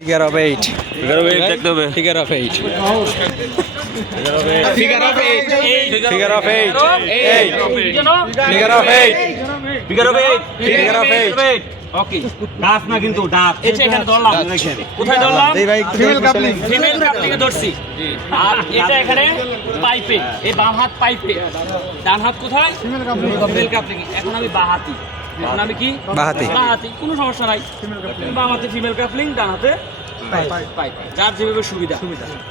Figure of eight. Figure of eight দেখতে হবে। Figure of eight. Figure of eight। Figure of eight. Figure of eight. Eight. Figure of eight। Figure of eight। Figure of eight. ওকে ডাস না কিন্তু ডাস এই যে এখানে ধরলাম কোথায় ধরলাম ফিমেল কাপলিং। ফিমেল কাপলিং এ ধরছি আর এটা এখানে পাইপে এই বাম হাত পাইপে ডান হাত কোথায় ফিমেল কাপলিং এখন আমি বাঁ হাতি এখন আমি কি বাহাতি। বাহাতি কোনো সমস্যা নাই বাম হাতে ফিমেল কাপলিং ডান হাতে পাইপ যার যেভাবে সুবিধা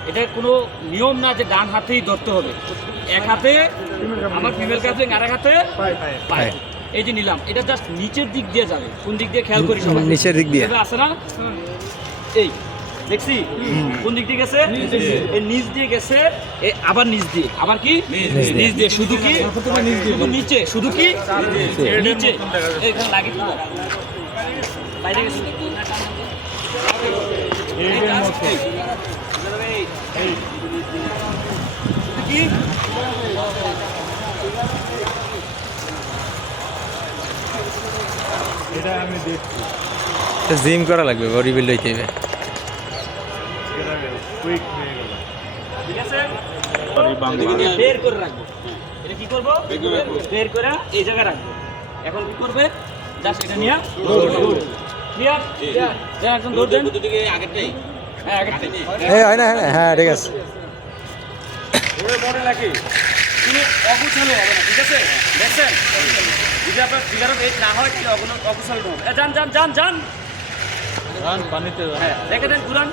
এটা কোনো নিয়ম না যে ডান হাতেই ধরতে হবে এক হাতে আমার ফিমেল কাপলিং আর এক হাতে পাইপ এই যে নিলাম এটা জাস্ট নিচের দিক দিয়ে যাবে কোন দিক দিয়ে খেয়াল করি সবাই নিচের দিক দিয়ে আছে না এই দেখছি কোন দিক দিয়ে গেছে এই নিচ দিয়ে গেছে এই আবার নিচ দিয়ে আবার কি নিচ দিয়ে শুধু কি শুধু নিচে শুধু কি নিচে এইখানে লাগি তো বাইরে গেছে কি এটা আমি দেখছি জিম করা লাগবে, বডি বিল্ড হইতে হবে। কুইক হয়ে গেল ঠিক আছে বের করে রাখবো এটা কি করব বের করে এই জায়গায় রাখবো এখন কি করবে জাস্ট এটা নিয়ে ক্লিয়ার যা একদম দৌড় দেন দুদিকে আগেরটাই হ্যাঁ আগেরটাই এই হয় না, হ্যাঁ ঠিক আছে। ওরে মনে রাখি কোনো অগুছালো হবে না ঠিক আছে দেখছেন যদি আপনার ফিগার অফ 8 না হয় তাহলে অগুছালো হবে যান যান যান যান পানিতে হ্যাঁ দেখে দেন ঘুরান